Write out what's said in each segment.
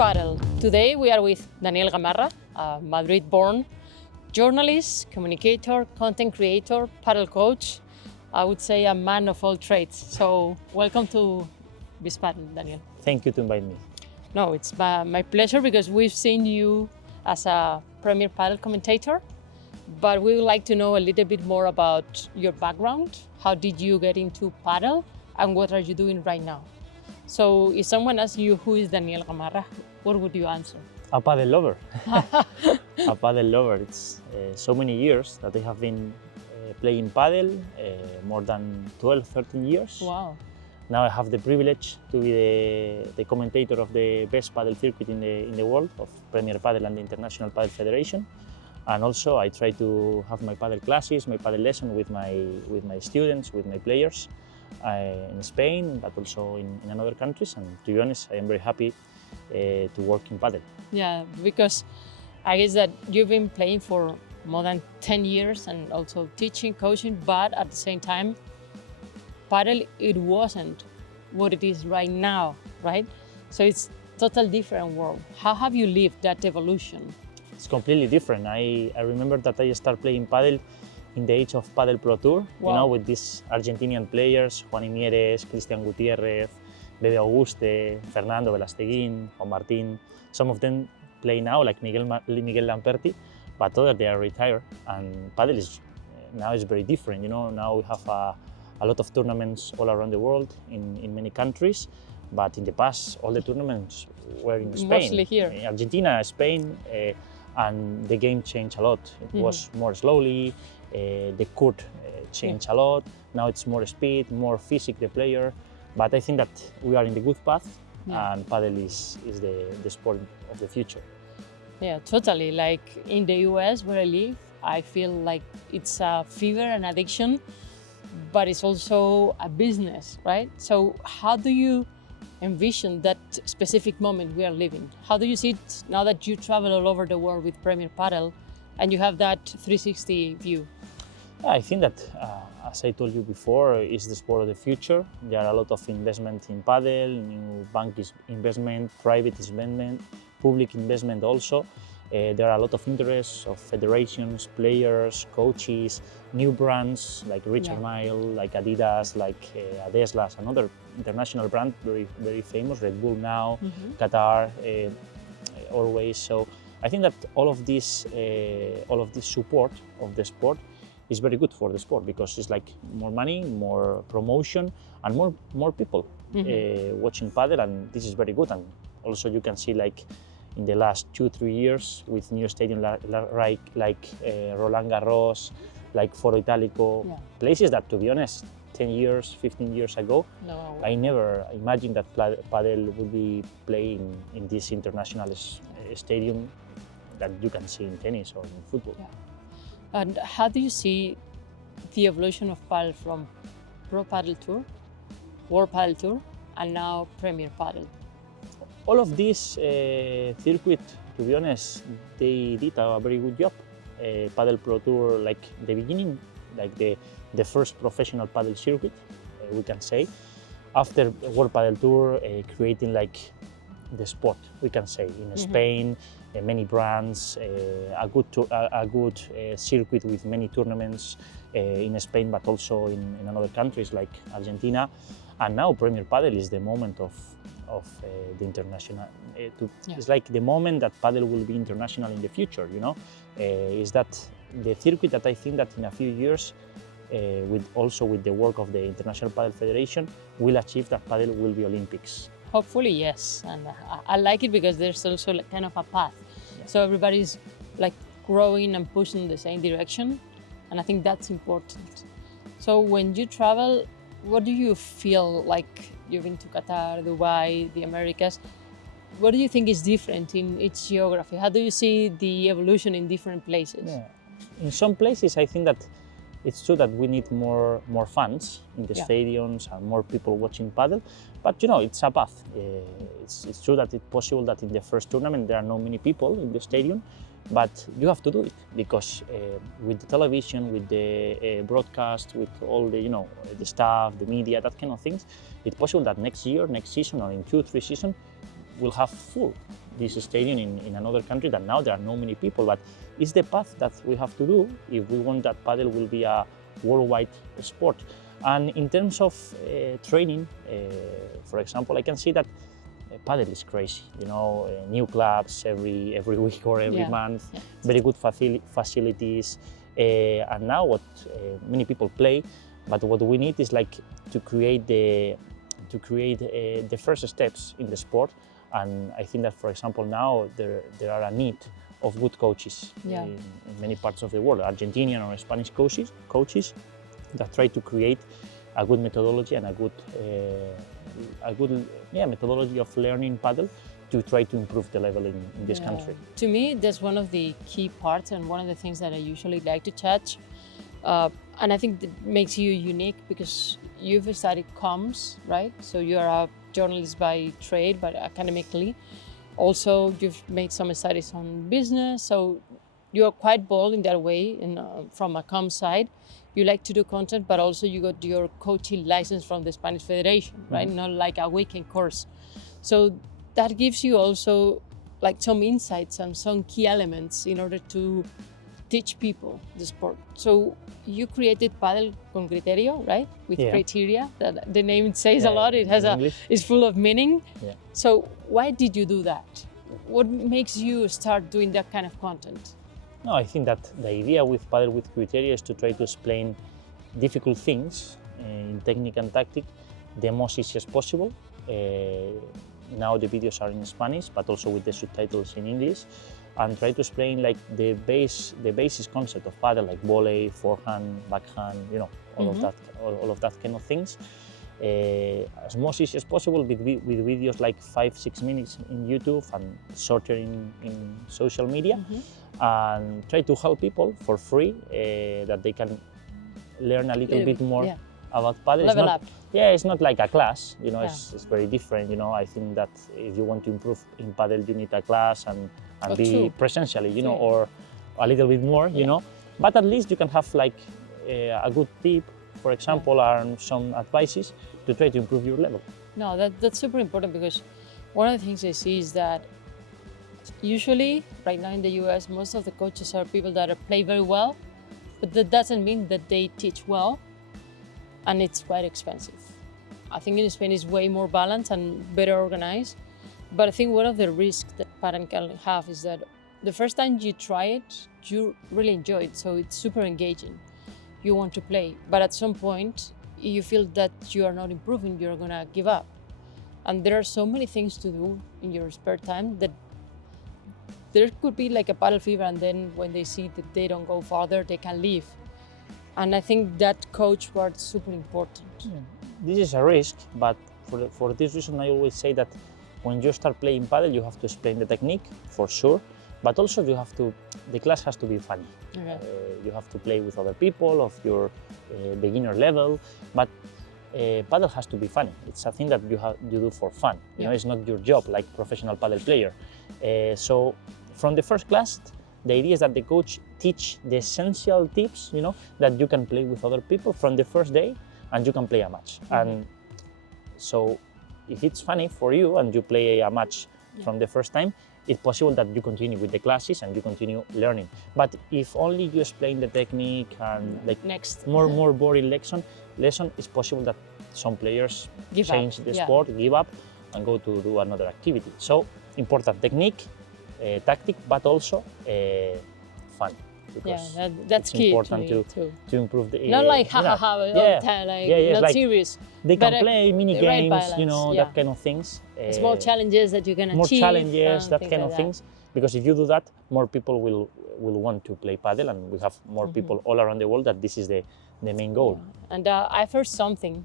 Pádel. Today we are with Dani Gamarra, a Madrid-born journalist, communicator, content creator, paddle coach. I would say a man of all trades. So welcome to Pádel, Daniel. Thank you to invite me. No, it's my pleasure because we've seen you as a Premier Pádel commentator, but we would like to know a little bit more about your background. How did you get into paddle and what are you doing right now? So if someone asks you who is Daniel Gamarra, what would you answer? A paddle lover. A paddle lover. It's so many years that I have been playing paddle, more than 12, 13 years. Wow. Now I have the privilege to be the commentator of the best paddle circuit in the world, of Premier Pádel and the International Paddle Federation. And also I try to have my paddle classes, my paddle lesson with my students, with my players in Spain, but also in other countries. And to be honest, I am very happy to work in paddle. Yeah, because I guess that you've been playing for more than 10 years and also teaching, coaching, but at the same time, paddle, it wasn't what it is right now, right? So it's total different world. How have you lived that evolution? It's completely different. I remember that I started playing paddle in the age of Padel Pro Tour, wow. You know, with these Argentinian players, Juan Imieres, Cristian Gutiérrez, Bebe Auguste, Fernando Velasteguín, Juan Martín. Some of them play now, like Miguel Lamperti, but others, they are retired. And paddle is now is very different. You know, now we have a lot of tournaments all around the world in many countries, but in the past, all the tournaments were in Spain. Mostly here. Argentina, Spain, and the game changed a lot. It was more slowly, the court changed a lot. Now it's more speed, more physics, the player. But I think that we are in the good path, and paddle is the sport of the future. Yeah, totally. Like in the US where I live, I feel like it's a fever and addiction, but it's also a business, right? So how do you envision that specific moment we are living? How do you see it now that you travel all over the world with Premier Pádel and you have that 360 view? I think that, as I told you before, is the sport of the future. There are a lot of investment in paddle, new bank investment, private investment, public investment also. There are a lot of interests of federations, players, coaches, new brands like Richard Mille, like Adidas, like Adeslas, another international brand, very, very famous, Red Bull now, Qatar, always. So I think that all of this support of the sport is very good for the sport because it's like more money, more promotion, and more people watching paddle, and this is very good. And also you can see like in the last 2-3 years with new stadiums like Roland Garros, like Foro Italico, places that, to be honest, 10 years, 15 years ago, I never imagined that paddle would be playing in this international stadium that you can see in tennis or in football. Yeah. And how do you see the evolution of paddle from Pro Padel Tour, World Padel Tour, and now Premier Pádel? All of this circuit, to be honest, they did a very good job. Padel Pro Tour, like the beginning, like the first professional paddle circuit, we can say. After World Padel Tour, creating like the sport, we can say, in Spain, many brands, a good circuit with many tournaments in Spain, but also in other countries like Argentina. And now Premier Pádel is the moment of the international. It's like the moment that paddle will be international in the future. You know, is that the circuit that I think that in a few years, with the work of the International Paddle Federation, will achieve that paddle will be Olympics. Hopefully, yes, and I like it because there's also like kind of a path. So everybody's like growing and pushing in the same direction, and I think that's important. So when you travel, what do you feel like? You've been to Qatar, Dubai, the Americas. What do you think is different in each geography? How do you see the evolution in different places? Yeah. In some places, I think that it's true that we need more fans in the stadiums and more people watching paddle. But you know, it's a path. It's true that it's possible that in the first tournament there are not many people in the stadium, but you have to do it because with the television, with the broadcast, with all the the staff, the media, that kind of things, it's possible that next year, next season, or in 2-3 seasons, will have full this stadium in another country that now there are no many people, but it's the path that we have to do if we want that Padel will be a worldwide sport. And in terms of training, for example, I can see that Padel is crazy, new clubs every week or every month, very good facilities, and now what many people play, but what we need is like to create the first steps in the sport. And I think that, for example, now there are a need of good coaches in many parts of the world, Argentinian or Spanish coaches that try to create a good methodology and a good methodology of learning Padel to try to improve the level in this country. To me, that's one of the key parts and one of the things that I usually like to touch. And I think that makes you unique because you've studied comms, right? So you're a journalist by trade, but academically. Also, you've made some studies on business. So you're quite bold in that way from a comms side. You like to do content, but also you got your coaching license from the Spanish Federation, right? Not like a weekend course. So that gives you also like some insights and some key elements in order to teach people the sport. So you created Padel con criterio, right? With criteria. That the name says a lot. It has it's full of meaning. Yeah. So why did you do that? What makes you start doing that kind of content? No, I think that the idea with Padel with criteria is to try to explain difficult things in technique and tactic the most easiest possible. Now the videos are in Spanish, but also with the subtitles in English, and try to explain like the basis concept of Padel, like volley, forehand, backhand, all of that kind of things. As most easy as possible with videos like 5-6 minutes in YouTube and shorter in social media, and try to help people for free that they can learn a little bit more about Padel. Level up. Yeah, it's not like a class, it's very different. I think that if you want to improve in Padel, you need a class and be presentially, or a little bit more, but at least you can have like a good tip, for example, and some advices to try to improve your level. No, that's super important because one of the things I see is that usually right now in the US, most of the coaches are people that play very well, but that doesn't mean that they teach well, and it's quite expensive. I think in Spain it's way more balanced and better organized, but I think one of the risks that parents can have is that the first time you try it, you really enjoy it, so it's super engaging. You want to play, but at some point you feel that you are not improving, you're gonna give up. And there are so many things to do in your spare time that there could be like a paddle fever, and then when they see that they don't go further, they can leave. And I think that coach part is super important. This is a risk, but for this reason I always say that when you start playing Padel, you have to explain the technique for sure, but also the class has to be funny. Okay. You have to play with other people of your beginner level, but Padel has to be funny. It's a thing that you do for fun. It's not your job like professional Padel player. So from the first class, the idea is that the coach teach the essential tips, that you can play with other people from the first day, and you can play a match. And so if it's funny for you and you play a match from the first time, it's possible that you continue with the classes and you continue learning. But if only you explain the technique and like more boring lesson, it's possible that some players change the sport, give up, and go to do another activity. So important technique, tactic, but also fun. Because that's it's key important to improve the. Not like all the time, not like serious. They can play mini games, balance, that kind of things. Small challenges that you can more achieve. More challenges, that kind like of things. Because if you do that, more people will want to play Padel, and we have more people all around the world that this is the main goal. And I've heard something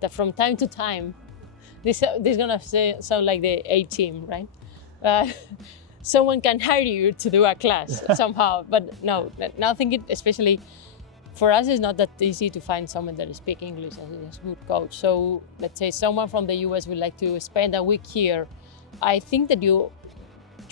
that from time to time, this is gonna sound like the A-team, right? Someone can hire you to do a class somehow, but no, now thinking especially for us, it's not that easy to find someone that speaks English as a good coach. So let's say someone from the US would like to spend a week here. I think that you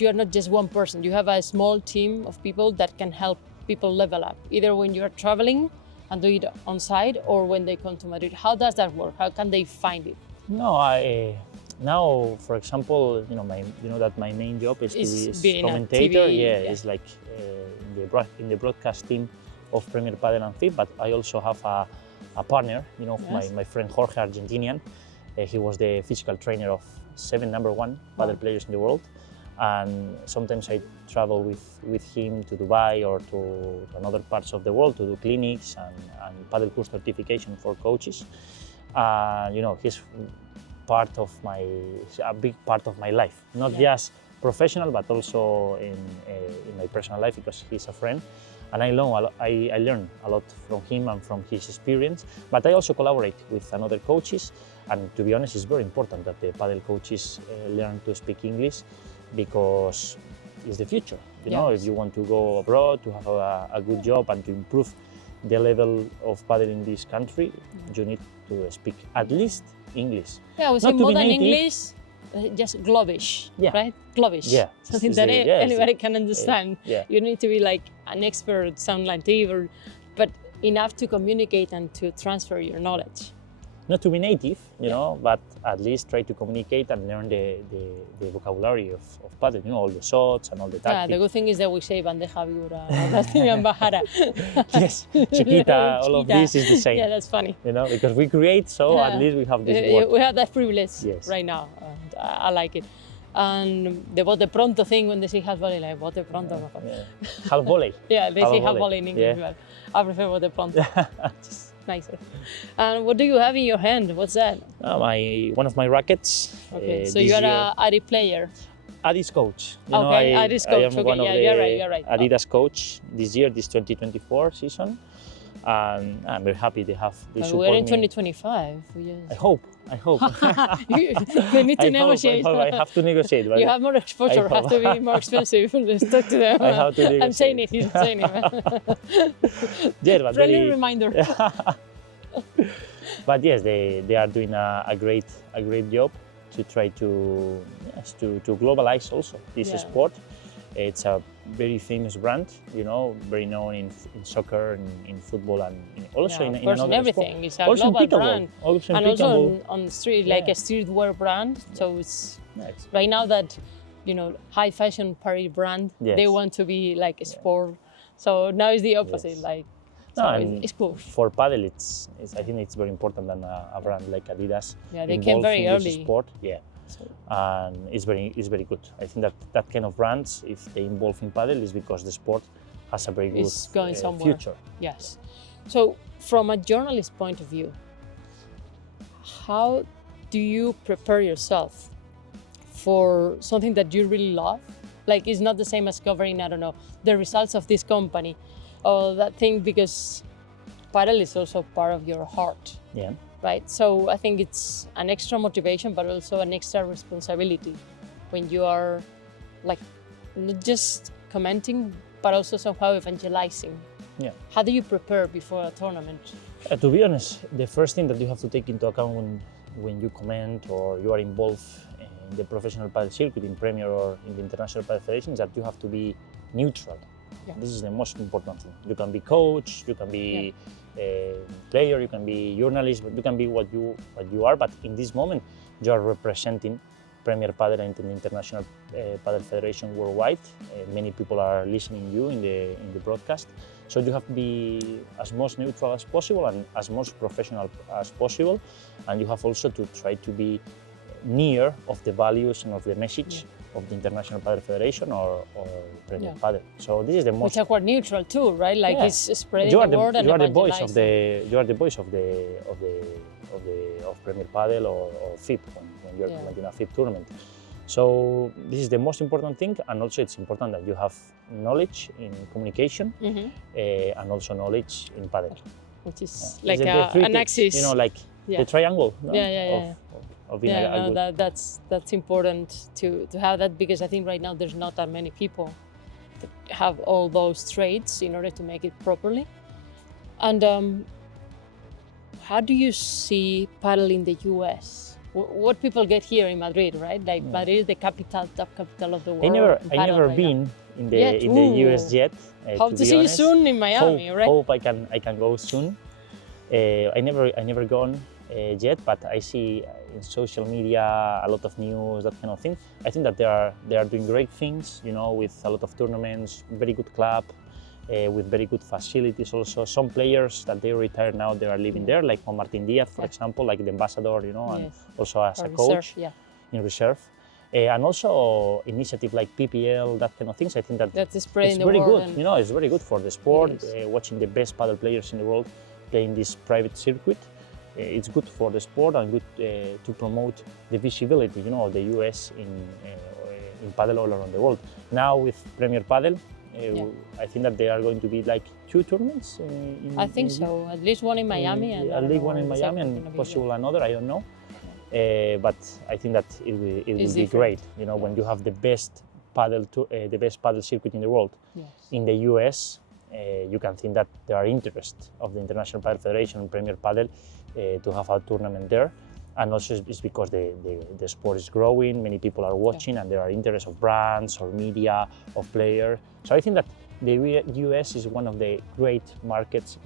are not just one person. You have a small team of people that can help people level up, either when you're traveling and do it on site or when they come to Madrid. How does that work? How can they find it? No, now, for example, you know that my main job is to be commentator. It's like in the broadcast team of Premier Pádel and FIP, but I also have a partner, my friend Jorge, Argentinian. He was the physical trainer of 7 #1 Padel players in the world, and sometimes I travel with him to Dubai or to another parts of the world to do clinics and Padel course certification for coaches. He's a big part of my life, not just professional, but also in my personal life, because he's a friend. And I learn a lot from him and from his experience, but I also collaborate with another coaches. And to be honest, it's very important that the Padel coaches learn to speak English, because it's the future. If you want to go abroad, to have a good job and to improve the level of Padel in this country, you need to speak at least English. Yeah, I would say more than English, just Globish, right? Globish, something that anybody can understand. You need to be like an expert, sound like TV, but enough to communicate and to transfer your knowledge. Not to be native, but at least try to communicate and learn the vocabulary of Padel, all the shots and all the tactics. Yeah, the good thing is that we say bandeja viura, all that thing, and bajara. Yes, chiquita, all of this is the same. Yeah, that's funny. Because we create, so at least we have this word. We have that privilege right now, and I like it. And the bote pronto thing, when they say half volley, like bote pronto. Half volley. Yeah, they say half volley in English, but I prefer bote pronto. Nicer. And what do you have in your hand? What's that? One of my rackets. Okay, so you're an Adi player. Adidas coach. Adidas coach. I am one of the you're right. Adidas coach this year, this 2024 season, and I'm very happy they have. We're in 2025. Yes. I hope. They need to negotiate. I have to negotiate. You have more exposure. Have to be more expensive. Let's talk to them. I have to negotiate. I'm saying it. He's saying it. But friendly reminder. But yes, they are doing a great job to try to globalize also this sport. It's a very famous brand, very known in soccer, in football, and also in another everything. sport. It's a also global brand, and also on the street, like a streetwear brand. So it's right now that high fashion party brand. They want to be like a sport. So now it's the opposite. It's cool. For Padel, I think it's very important than a brand like Adidas. Yeah, they came very early. This sport. And it's very good. I think that kind of brands, if they involve in Padel, is because the sport has a very good future. Yes. So from a journalist point of view, how do you prepare yourself for something that you really love? Like, it's not the same as covering, I don't know, the results of this company or that thing, because Padel is also part of your heart. Yeah. Right? So I think it's an extra motivation, but also an extra responsibility when you are like not just commenting, but also somehow evangelizing. Yeah. How do you prepare before a tournament? To be honest, the first thing that you have to take into account when you comment or you are involved in the professional Padel circuit, in Premier or in the International Padel Federation, is that you have to be neutral. Yeah. This is the most important thing. You can be coach, you can be player, you can be journalist, but you can be what you are. But in this moment, you are representing Premier Pádel and the International Padel Federation worldwide. Many people are listening you in the broadcast, so you have to be as most neutral as possible and as most professional as possible. And you have also to try to be near of the values and of the message of the International Padel Federation or Premier Pádel. So this is the most. Which are quite neutral too, right? Like it's spreading the word and you are the voice of Premier Pádel or FIP when you're like in a FIP tournament. So this is the most important thing, and also it's important that you have knowledge in communication and also knowledge in Padel. Which is like an axis. The triangle. Of being that's important to have that, because I think right now there's not that many people that have all those traits in order to make it properly. And how do you see Padel in the US? What people get here in Madrid, right? Like Madrid is the top capital of the world. I never been in the US yet. Hope to see you soon in Miami, right? Hope I can go soon. I never gone yet, but I see in social media, a lot of news, that kind of thing. I think that they are doing great things, you know, with a lot of tournaments, very good club, with very good facilities also. Some players that they retire now, they are living there, like Martin Diaz, for example, like the ambassador, you know, and also as a coach in reserve. And also initiative like PPL, that kind of things. I think that that's spreading it's very good. And you know, it's very good for the sport. Watching the best paddle players in the world playing this private circuit, it's good for the sport and good to promote the visibility, you know, of the US in paddle all around the world. Now with Premier Pádel, I think that there are going to be like 2 tournaments. I think so. At least one in Miami, and at least one in Miami, and possible another. I don't know. But I think that it will be great, you know, when you have the best paddle circuit in the world. In the US, you can think that there are interest of the International Padel Federation and Premier Pádel to have a tournament there, and also it's because the sport is growing, many people are watching, and there are interest of brands or media, of players. So I think that the US is one of the great markets,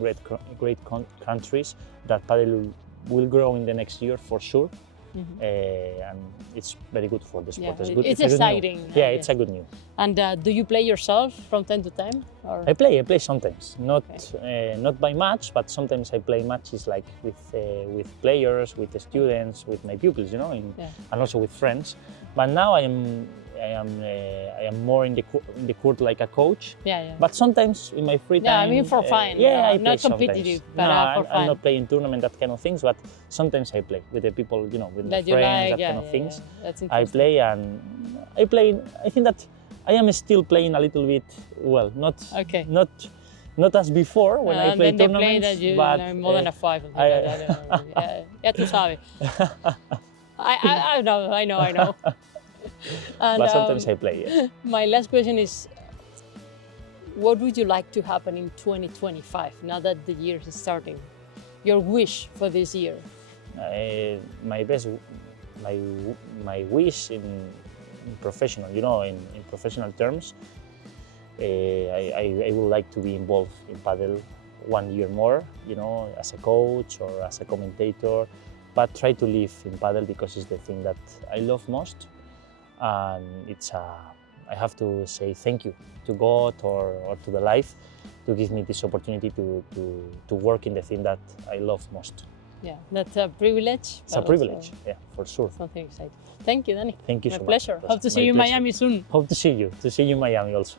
great countries that paddle will grow in the next year for sure. And it's very good for the sport. It's exciting. It's a good news. And do you play yourself from time to time? Or? I play sometimes, not by match, but sometimes I play matches like with players, with the students, with my pupils, you know, and also with friends. But now I am more in the court like a coach. But sometimes in my free time. I mean for fun. I play not competitive, but for fun. I'm not playing tournament, that kind of things. But sometimes I play with the people, you know, with my friends, that kind of things. That's I play. I think that I am still playing a little bit. Well, not as before when I play tournaments. But more than a 5. Yeah, tú sabes. I know. And, but sometimes I play. My last question is, what would you like to happen in 2025, now that the year is starting? Your wish for this year? My wish in professional, you know, in professional terms, I would like to be involved in paddle 1 year more, you know, as a coach or as a commentator, but try to live in paddle because it's the thing that I love most. And I have to say thank you to God or to the life to give me this opportunity to work in the thing that I love most. Yeah, that's a privilege. It's a privilege, for sure. Something exciting. Thank you, Dani. Thank you so much. My pleasure. Hope to see you in Miami soon. Hope to see you in Miami also.